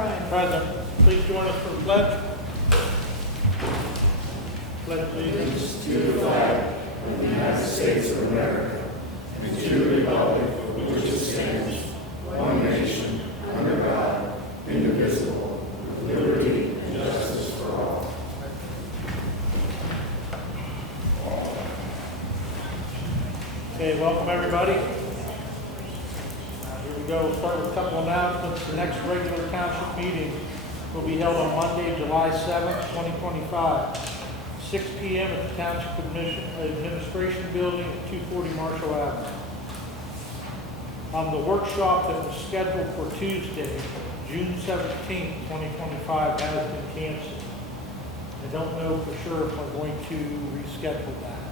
Ryan. Present. Please join us for the pledge. Pledge allegiance To the flag of the United States of America and to the republic for which it stands, one nation, under God, indivisible, with liberty and justice for all. Okay, welcome everybody. Here we go. We'll start with a couple announcements. The next regular township meeting will be held on Monday, July 7th, 2025. 6 p.m. at the Township Administration Building at 240 Marshall Avenue. The workshop that was scheduled for Tuesday, June 17th, 2025, has been canceled. I don't know for sure if we're going to reschedule that,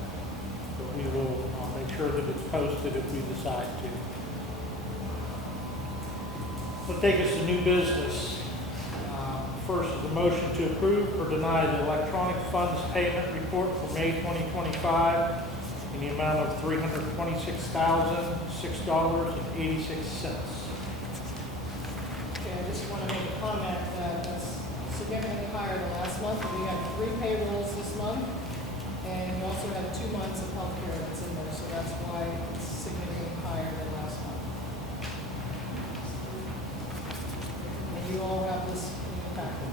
but we will make sure that it's posted if we decide to. We'll take us to new business. First is a motion to approve or deny the electronic funds payment report for May 2025 in the amount of $326,006.86. Okay, I just want to make a comment that that's significantly higher than last month. We had 3 payrolls this month, and we also had 2 months of health care that's in there, so that's why it's significantly higher than last month. And you all have this in the packet.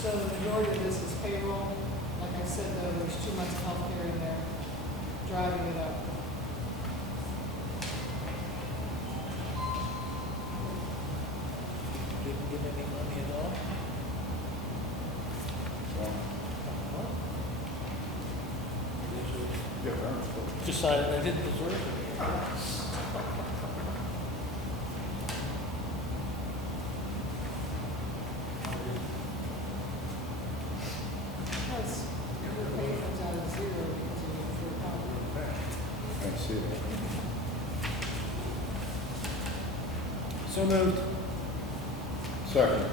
So the majority of this is payroll. Like I said, though, there's 2 months of health care in there, driving it up. Didn't get any money at all? Decided I didn't deserve it. Because your pay comes out of zero because of your power. I see it. So moved. Second.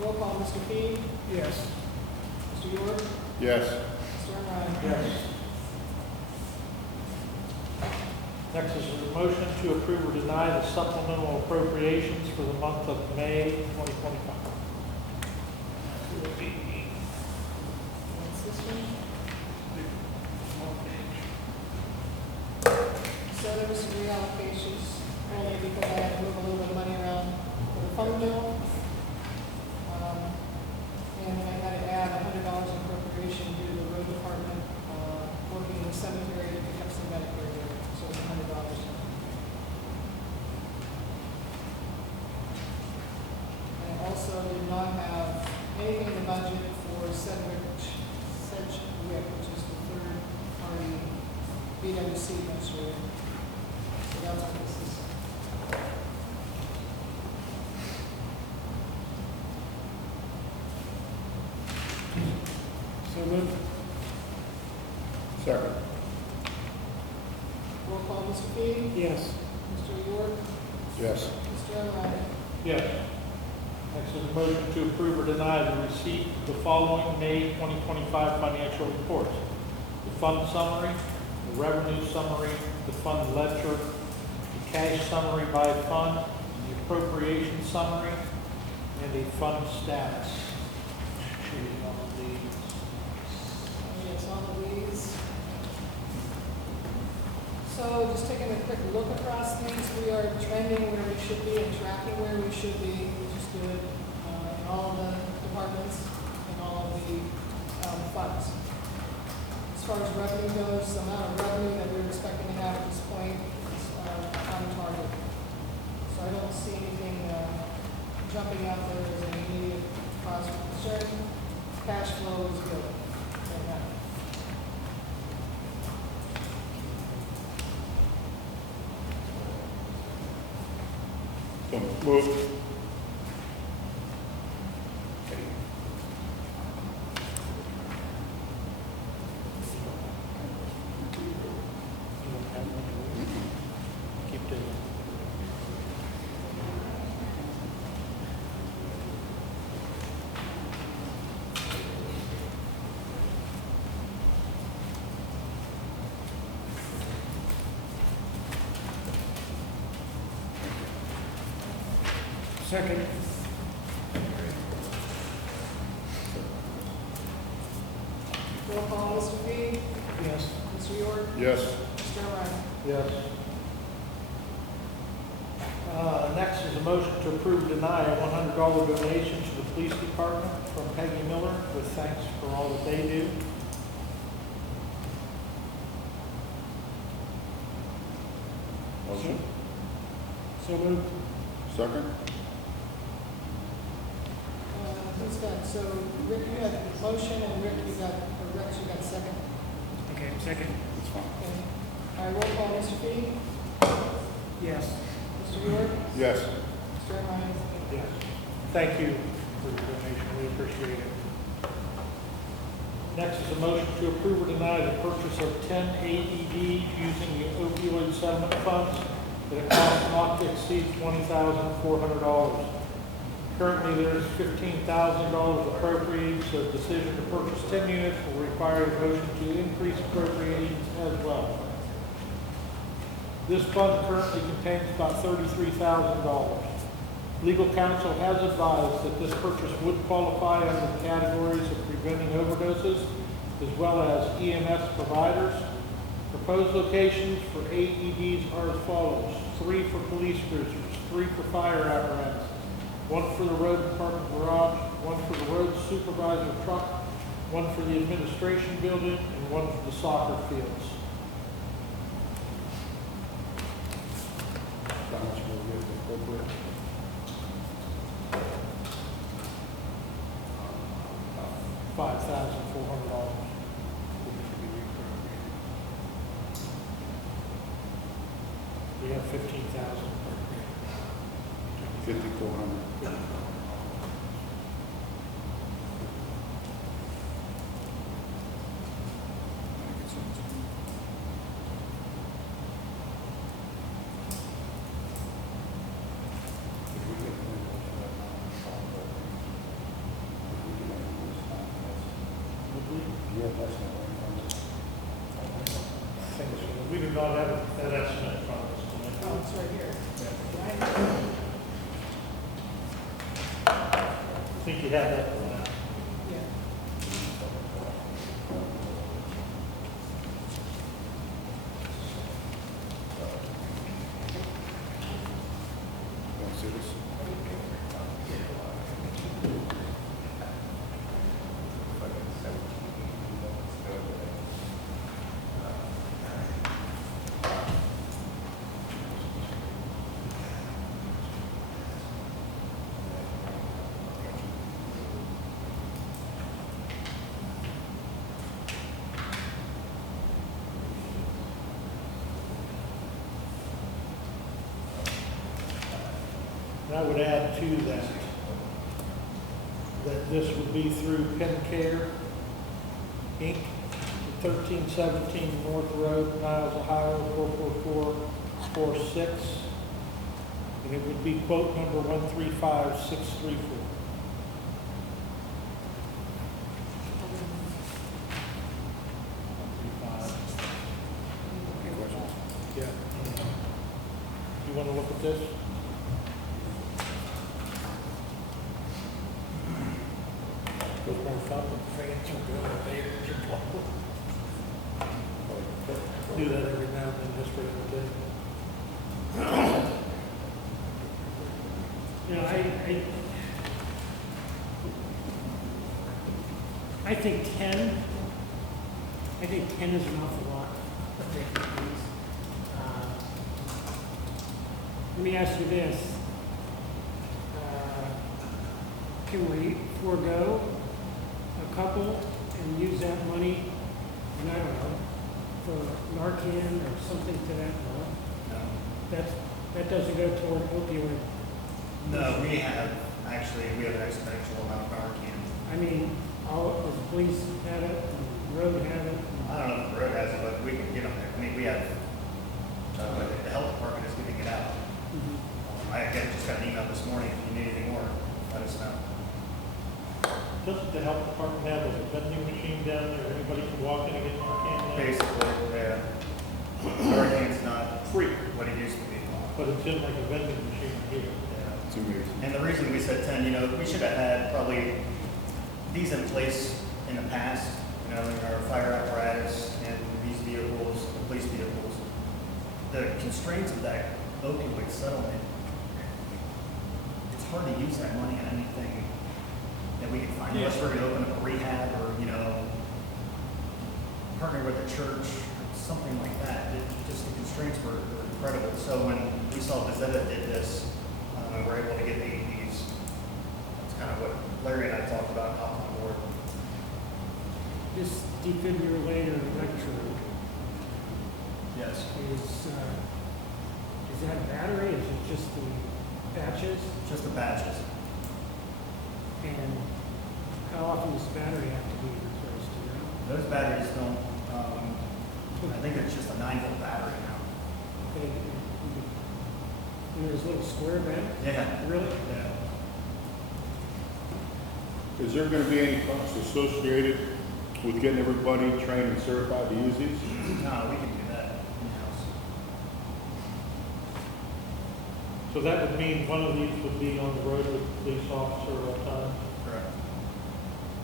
Roll call, Mr. Fee, Yes. Mr. York, Yes. Mr. Ryan. Yes. Next is a motion to approve or deny the supplemental appropriations for the month of May 2025. What's this one? So there was some reallocations, only because I had to move a little bit of money around for the fund bill. And I had to add $100 appropriation due to the road department, working in the cemetery to pick up some Medicare here, so it's $100. And I also did not have anything in the budget for Sedgwick, which is the third party BWC administrator. So that's what this is. So moved. Second. Roll call, Mr. Fee, Yes. Mr. York, Yes. Mr. Ryan. Yes. Next is a motion to approve or deny the receipt of the following May 2025 financial reports. The fund summary, the revenue summary, the fund ledger, the cash summary by fund, the appropriation summary, and a fund status. Choose one of these. Yes, all of these. So just taking a quick look across these, we are trending where we should be and tracking where we should be, which is good, in all of the departments and all of the funds. As far as revenue goes, the amount of revenue that we're expecting to have at this point is on target. So I don't see anything jumping out there as an immediate cause for concern. Cash flow is good right now. Move. Second. Roll call, Mr. Fee, Yes. Mr. York, Yes. Mr. O'Reilly. Yes. Next is a motion to approve or deny a $100 donation to the police department from Peggy Miller with thanks for all that they do. Motion. So moved. Second. Who's got, so Rick, you had the motion, and Rick, you got second. Okay, second. That's fine. Okay. All right, roll call, Mr. Fee, Yes. Mr. York, Yes. Mr. O'Reilly. Yes. Thank you for your donation, we appreciate it. Next is a motion to approve or deny the purchase of 10 AEDs using the opioid settlement funds at a cost not to exceed $20,400. Currently, there is $15,000 appropriated, so a decision to purchase 10 units will require a motion to increase appropriations as well. This fund currently contains about $33,000. Legal counsel has advised that this purchase would qualify under the categories of preventing overdoses as well as EMS providers. Proposed locations for AEDs are as follows: 3 for police cruisers, 3 for fire apparatus, 1 for the road department garage, 1 for the road supervisor truck, 1 for the administration building, and 1 for the soccer fields. How much will we appropriate? $5,400. We have 15,000. 5,400. We do not have that estimate from us. Oh, it's right here. I think you have that one. Yeah. Want to see this? And I would add to that, that this would be through PennCare, Inc., 1317 North Road, Niles, Ohio, 44446. And it would be quote number 135634. Any questions? Yeah. You want to look at this? Goes more fun than France or Bill or David or Paul. Do that every now and then just for entertainment. You know, I think 10, I think 10 is an awful lot of vacancies. Let me ask you this. Can we forego a couple and use that money, and I don't know, for Narcan or something to that level? No, That doesn't go toward opioid. no, we have an exponential amount of Narcan. I mean, does the police have it, and the road have it? I don't know if the road has it, but we can get them there. I mean, we have, the health department is giving it out. Just got an email this morning, if you need any more, let us know. Doesn't the health department have a vending machine down there? Anybody can walk in and get Narcan now? Basically, Narcan's not Free, what it used to be. but it's in like a vending machine here. Yeah. It's amazing. And the reason we said 10, we should have had probably these in place in the past, in our fire apparatus and these vehicles, the police vehicles. The constraints of that opioid settlement, it's hard to use that money on anything that we can find, unless we're gonna open up a rehab or, partner with a church, something like that. Just the constraints were incredible. So when we saw Bezetta did this, and we're able to get these, that's kind of what Larry and I talked about, hopped on board. This defibrillator electrode Yes. is that a battery? Is it just the patches? Just the patches. And how often does the battery have to be replaced, do you know? Those batteries don't, I think it's just a 9-volt battery now. Okay, and there's a little square band? Yeah. Really? Yeah. Is there going to be any costs associated with getting everybody trained and certified to use these? No, we can do that in-house. So that would mean one of these would be on the road with the police officer all the time? Correct.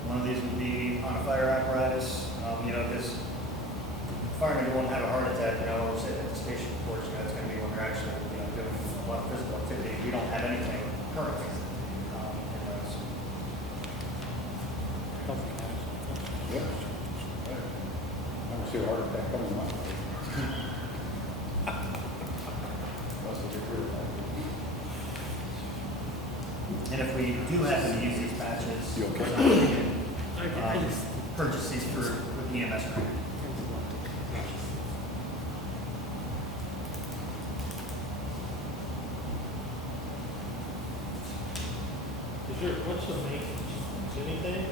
One of these would be on a fire apparatus, because firemen won't have a heart attack, or sitting at the station porch, it's gonna be when they're actually, doing a lot of physical activity. We don't have anything currently, in those. Yes. I don't see a heart attack coming my way. Unless it's a career attack. And if we do happen to use these patches, You okay? we can, I just. purchase these with EMS grant. What's the maintenance? Is anything?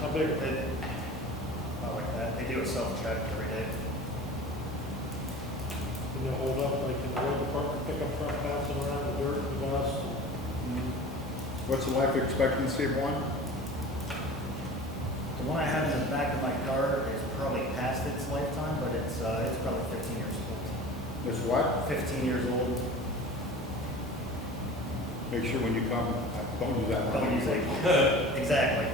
How big? Not like that. They do a self-check every day. Can you hold up like in the road department, pick up truck passing around the dirt and dust? What's the life expectancy of one? The one I have in the back of my car is probably past its lifetime, but it's probably 15 years old. This what? 15 years old. Make sure when you come, don't use that one. Don't use it. Exactly.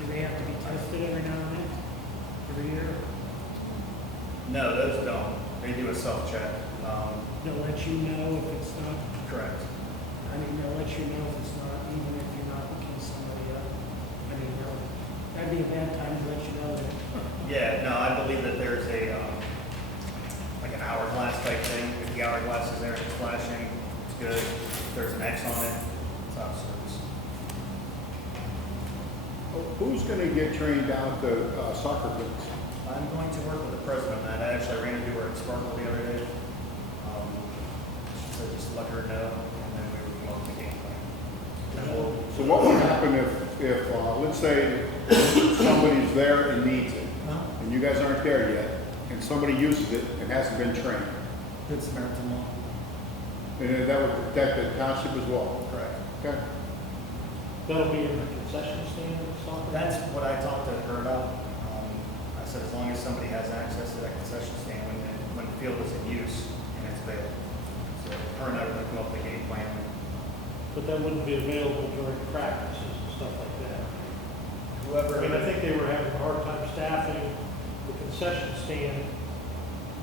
Do they have to be tested every now and then? Every year? No, those don't. They do a self-check. They'll let you know if it's not, Correct. they'll let you know if it's not, even if you're not looking somebody up. That'd be a bad time to let you know that. Yeah, no, I believe that there's a, like an hourglass type thing. If the hourglass is there and it's flashing, it's good. If there's an X on it, it's out of service. Who's going to get trained down at the soccer fields? I'm going to work with the president on that. I actually ran into her at Sparkle the other day. She said just let her know, and then we would come up with a game plan. And we'll- So what would happen if let's say somebody's there and needs it, and you guys aren't there yet, and somebody uses it and hasn't been trained? Good Samaritan law. And then that would protect the township as well? Correct. Okay. That'll be in the concession stand or something? That's what I talked to her about. I said as long as somebody has access to that concession stand when the field is in use and it's available. So her and I would come up with a game plan. But that wouldn't be available during practices and stuff like that. Whoever. I think they were having a hard time staffing the concession stand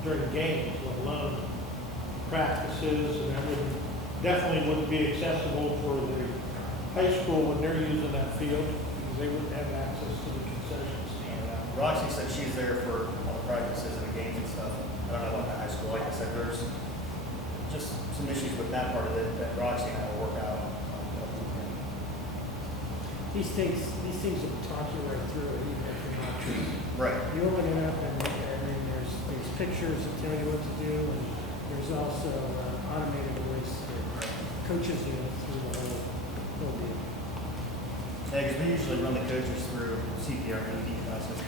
during games, let alone practices, and that definitely wouldn't be accessible for the high school when they're using that field, because they wouldn't have access to the concession stand. Roxy said she's there for all the practices and the games and stuff. I don't know about the high school. Like I said, there's just some issues with that part of it that Roxy and I will work out. These things will talk you right through it, even if you're not trained. Right. You open it up and then there's pictures that tell you what to do, and there's also automated ways that coaches you through the whole deal. Yeah, because we usually run the coaches through CPR and EP process.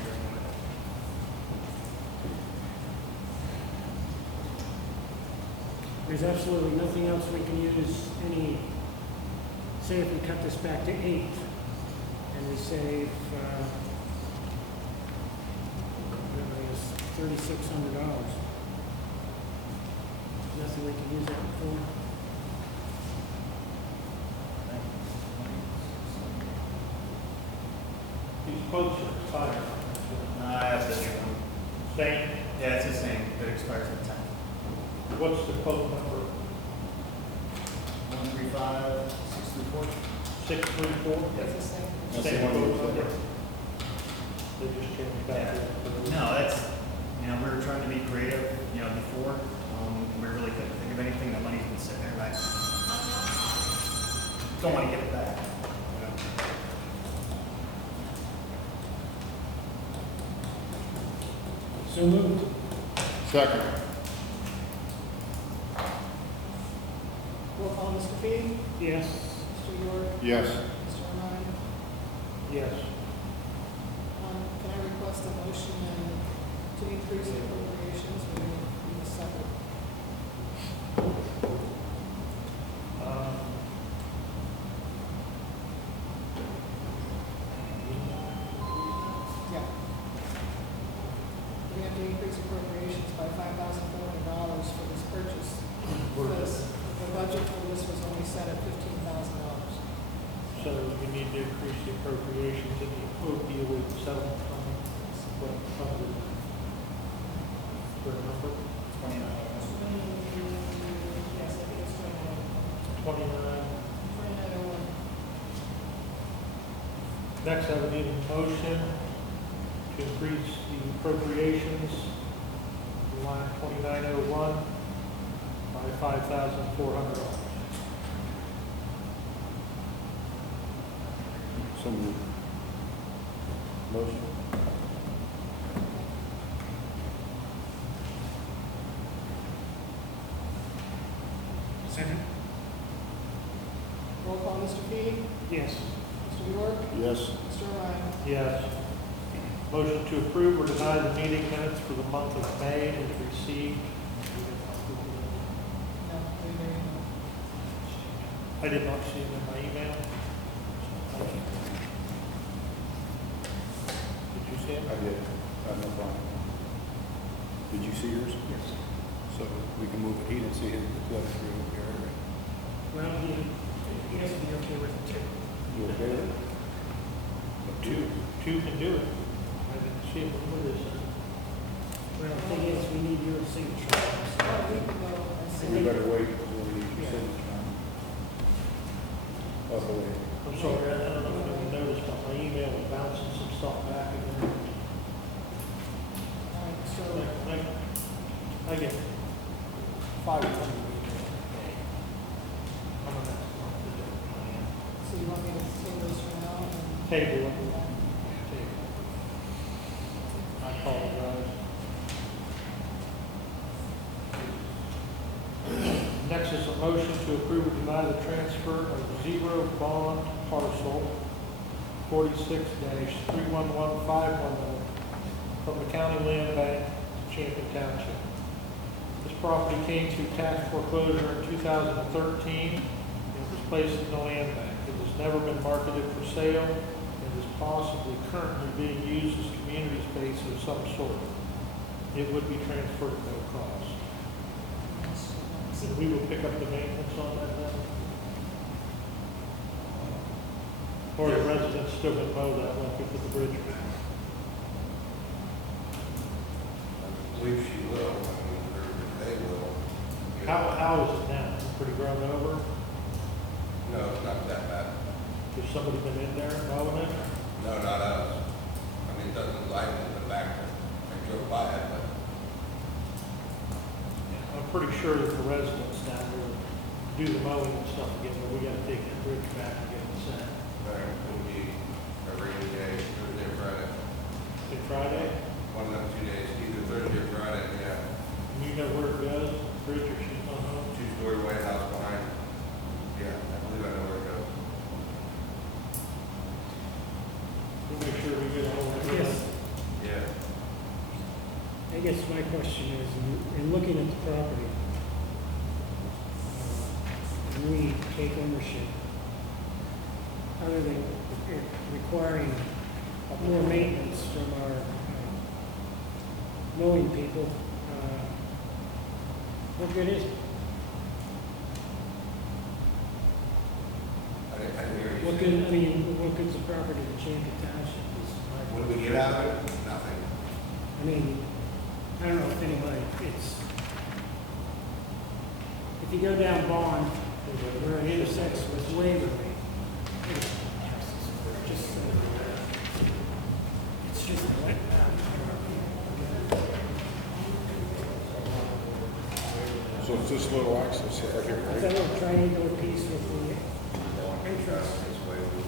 There's absolutely nothing else we can use say if we cut this back to 8, and we save $3,600. Nothing we can use that for? These quotes are expired. I have the new one. Same, Yeah, it's the same, it expires in 10. what's the quote number? 135,634. 634? That's the same. That's the Same one we quote looked number. at. They just changed back. No, that's, we were trying to be creative, before, we really couldn't think of anything, the money's been sitting there, like, don't want to give it back. So moved. Second. Roll call, Mr. Fee? Yes. Mr. York? Yes. Mr. Ryan? Yes. Can I request a motion to increase the appropriations? We need a second. Um, Yeah. We have to increase appropriations by $5,400 for this purchase. Because the budget for this was only set at $15,000. So we need to increase the appropriations in the opioid settlement fund. What fund is it? For a number? 29. Yes, I think it's 29. 29. 2901. Next, I would need a motion to increase the appropriations, line 2901, by $5,400. So moved. Motion. Second. Roll call, Mr. Fee? Yes. Mr. York? Yes. Mr. Ryan? Yes. Motion to approve or deny the meeting minutes for the month of May is received. No, we didn't. I did not see them in my email. Did you see them? I did. I have no problem. Did you see yours? Yes. So we can move it. He didn't see his. The other three over here. Well, he has to be okay with it too. You okay with it? Two can do it. I didn't see them with this. Well, the thing is, we need your signature. Oh, we can go and So see. we better wait until we need your Yeah. signature on it. Oh, wait. I'm sorry, I don't know if you noticed, but my email was bouncing some stuff back again. All right, so, I get 5 or 10 emails a day. I'm gonna have to do it. so you want me to table this for now? Table it. I apologize. Next is a motion to approve or deny the transfer of 0 bond parcel 46-311510 from the county land bank to Champion Township. This property came through tax foreclosure in 2013 and was placed in the land bank. It has never been marketed for sale and is possibly currently being used as community space of some sort. It would be transferred at no cost. And we will pick up the maintenance on that then? Or the residents still gonna mow that once we put the bridge in? I believe she will, I mean, they will. How is it now? Pretty grown over? No, it's not that bad. Has somebody been in there mowing it? No, not us. I mean, it doesn't look like it in the back. I drove by it, but I'm pretty sure that the residents down there do the mowing and stuff again, but we gotta take that bridge back and get it set. there will be a rainy day, Thursday or Friday. Good Friday? One of them 2 days, either Thursday or Friday, yeah. You know where it goes? Bridge or she's on home? 2-story White House behind. Yeah, I believe I know where it goes. We'll make sure we get a hold of it. Yes. Yeah. I guess my question is, in looking at the property, when we take ownership, other than it requiring more maintenance from our knowing people, what good is it? I didn't hear you What say good, that. I mean, what good's the property to Champion Township is my. What do we get out of it? Nothing. I mean, I don't know if anybody, if you go down Bond, where it intersects with Waverly, it's just like, So it's this little access right here, it's that little triangular piece with the entrance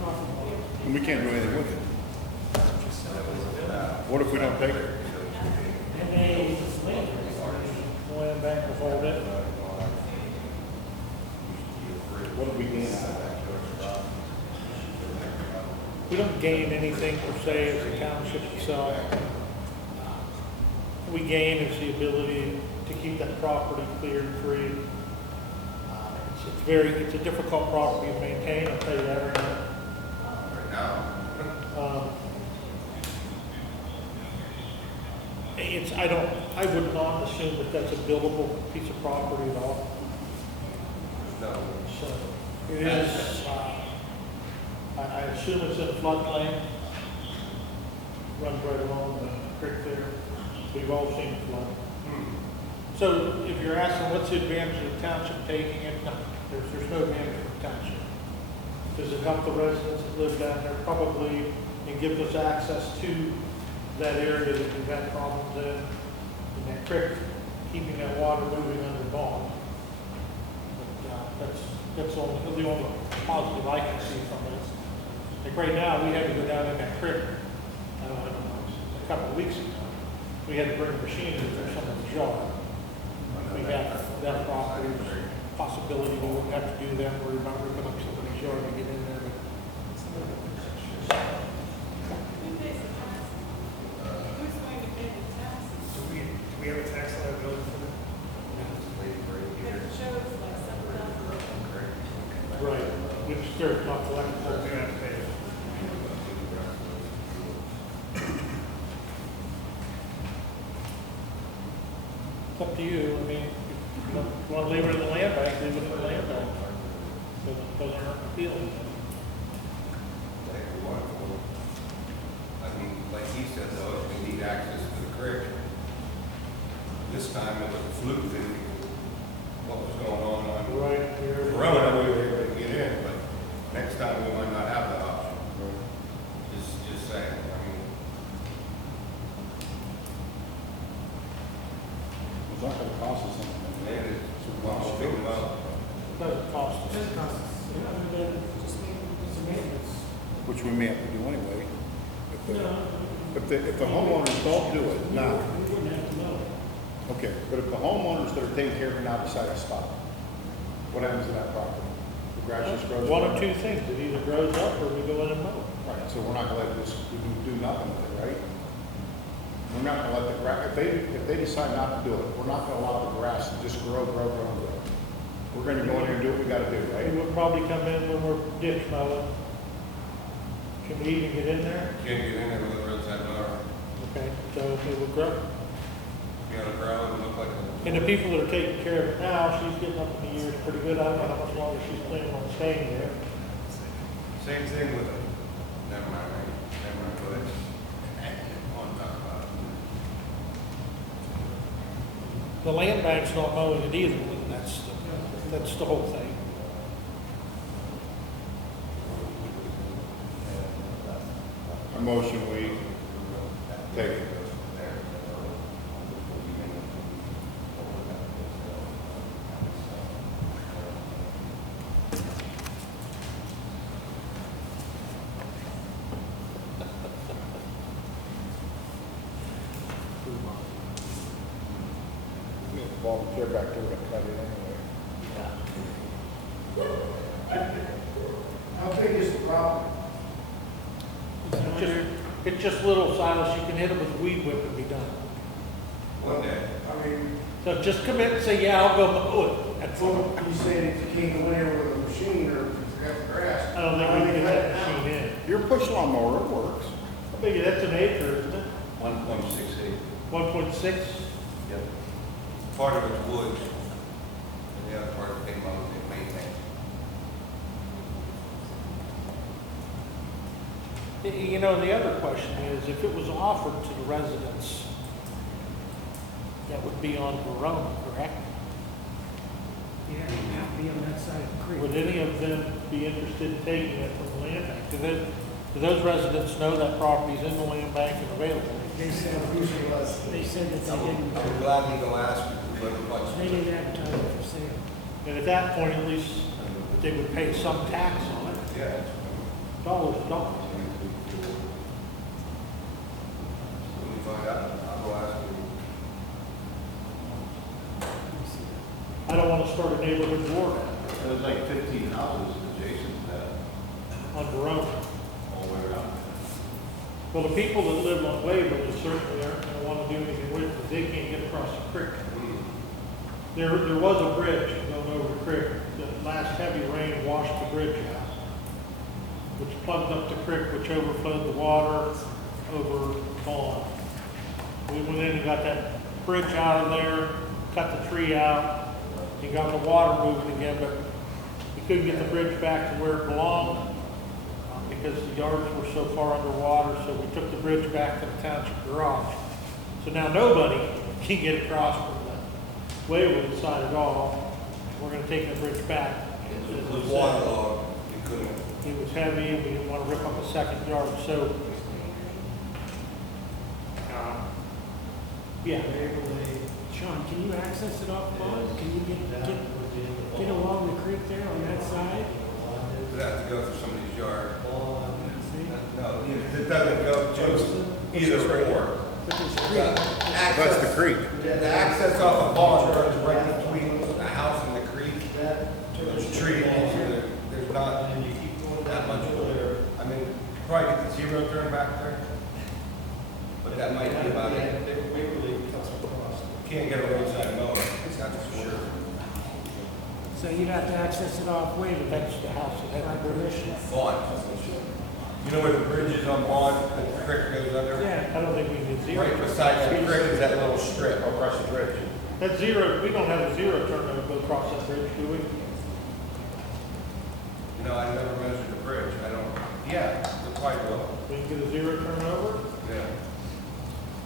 off of Bond. And we can't do anything with it. What if we don't take it? And they, Land bank will hold it. What do we gain out of that? We don't gain anything per se as a township itself. We gain is the ability to keep that property clear and free. It's a difficult property to maintain, I'll tell you that right now. Right now, I would not assume that that's a buildable piece of property at all. no. So it is, I assume it's in a floodplain. Runs right along the creek there. We've all seen it flood. So if you're asking what's the advantage of the township taking it, no, there's no advantage of the township. Does it help the residents that live down there? Probably, and gives us access to that area that we've had problems in that creek, keeping that water moving under bond. But that's the only positive I can see from it. Like right now, we had to go down in that creek, I don't know, a couple of weeks ago. We had to bring a machine in for someone's yard. We got that property, possibility we wouldn't have to do that, worry about ripping up somebody's yard to get in there. Who's going to pay the taxes? Do we have a tax liability for that? Because it shows like $7,000. Right, which they're not collecting. We don't have to pay it. It's up to you, I mean, if you want to leave it in the land bank, leave it in the land bank. Doesn't hurt the feelings. I mean, like he said, though, if we need access to the creek, this time it was a fluke thing, what was going on. Right here. Corona, we were able to get in, but next time we might not have that option. Just saying, I mean, It's not gonna cost us anything. man, it's, well, think about, Doesn't cost us. It's a maintenance. Which we may have to do anyway. If the homeowners don't do it now, We wouldn't have to know. okay, but if the homeowners that are taking care of it now decide to stop, what happens to that property? The grass just grows. One back? of two things, it either grows up or we go in and mow. Right, so we're not gonna let this, we do nothing with it, right? We're not gonna let the grass, if they decide not to do it, we're not gonna allow the grass to just grow. We're gonna go in here and do what we gotta do, It right? would probably come in when we're ditch mowing. Can we even get in there? can't get in there with the roads that are, Okay, so it would grow. you know, the ground would look like a. And the people that are taking care of it now, she's getting up in the years pretty good. I don't know how much longer she's planning on staying there. Same thing with it. Never mind, go ahead. On top about it. The land bank's not mowing it either, and that's the whole thing. A motion, we take it. Volunteer back there to cut it anyway. How big is the problem? It's just little, Silas, you can hit it with a weed whip and be done. One day. I mean, So just commit and say, yeah, I'll go mow it. That's all. well, you said if you can't go in there with a machine or if you got the grass. I don't think we can get that machine in. Your push lawnmower, it works. I think that's an acre, isn't it? 1.68. 1.6? Yep. Part of it's woods, and the other part they mow, they maintain. You know, the other question is, if it was offered to the residents, that would be on Verona, correct? Yeah, you have to be on that side of the creek. Would any of them be interested in taking it from the land bank? Do those residents know that property's in the land bank and available? They said that they didn't, I would gladly go ask whoever wants they to. didn't advertise it for sale. And at that point, at least, they would pay some tax on it, Yeah. dollars to dollars. When we find out, I'll go ask them. I don't want to start a neighborhood war There's like 15 houses adjacent to that, on Verona. all the way around. Well, the people that live on Waverly certainly aren't going to want to do anything with it, because they can't get across the creek. There was a bridge going over the creek. The last heavy rain washed the bridge out, which plugged up the creek, which overflowed the water over Vaughn. We went in and got that bridge out of there, cut the tree out, and got the water moving again, but we couldn't get the bridge back to where it belonged because the yards were so far underwater, so we took the bridge back to the township garage. So now nobody can get across from the Waverly side at all. We're gonna take the bridge back. It was waterlogged, you couldn't. It was heavy, and we didn't want to rip up a second yard, so. Yeah, Sean, can you access it off Bond? Can you get along the creek there on that side? We'd have to go through somebody's yard. See? No, it doesn't go to either or. But there's a creek. That's the creek. The access off of Bond runs right between the house and the creek. There's trees, and there's not that much. I mean, probably get the zero turn back there. But that might be about it. Can't get a roadside mower, that's for sure. So you'd have to access it off Waverly. that's the house that had the bridge. Vaughn. You know where the bridge is on Vaughn, that the creek goes under? Yeah. I don't think we can get zero. Right beside that creek is that little strip across the bridge. That zero, we don't have a zero turn that would go across that bridge, do we? You know, I never measured the bridge, I don't, yeah, it quite well, We can get a zero turn over? yeah.